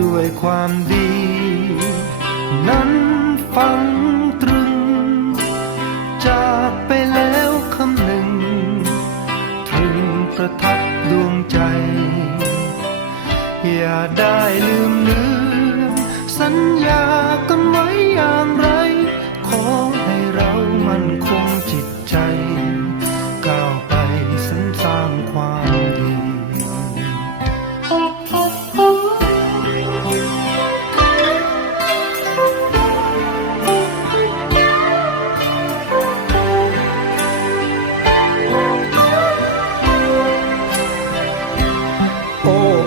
ด้วยความดี นั้นฟังตรึง จากไปแล้วคำหนึ่ง ถึงประทับดวงใจ อย่าได้ลืม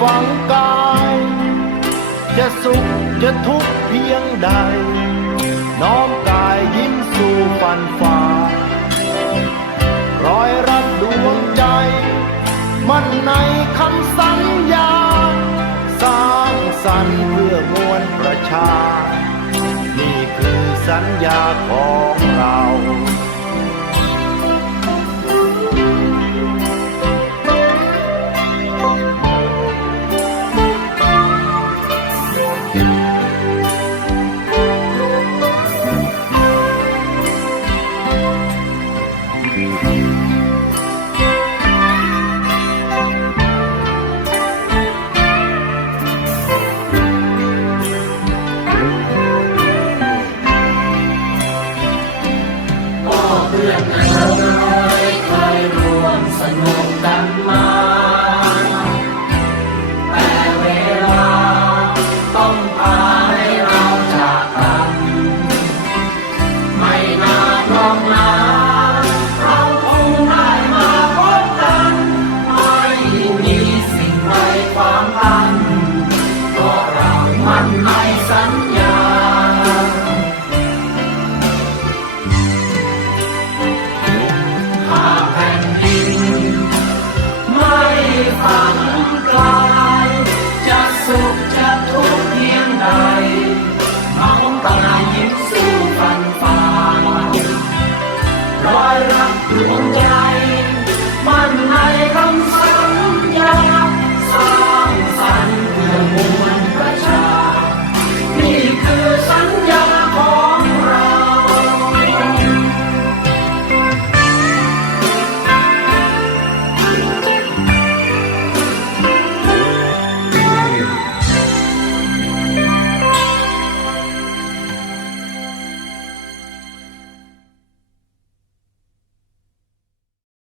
ฝังกาย จะสุขจะทุกข์เพียงใด น้อมกายยิ้มสู่ฝันฝ่ารอยรัดดวงใจ มันในคำสัญญา สร้างสรรค์เพื่อมวลประชา นี่คือสัญญาของ Música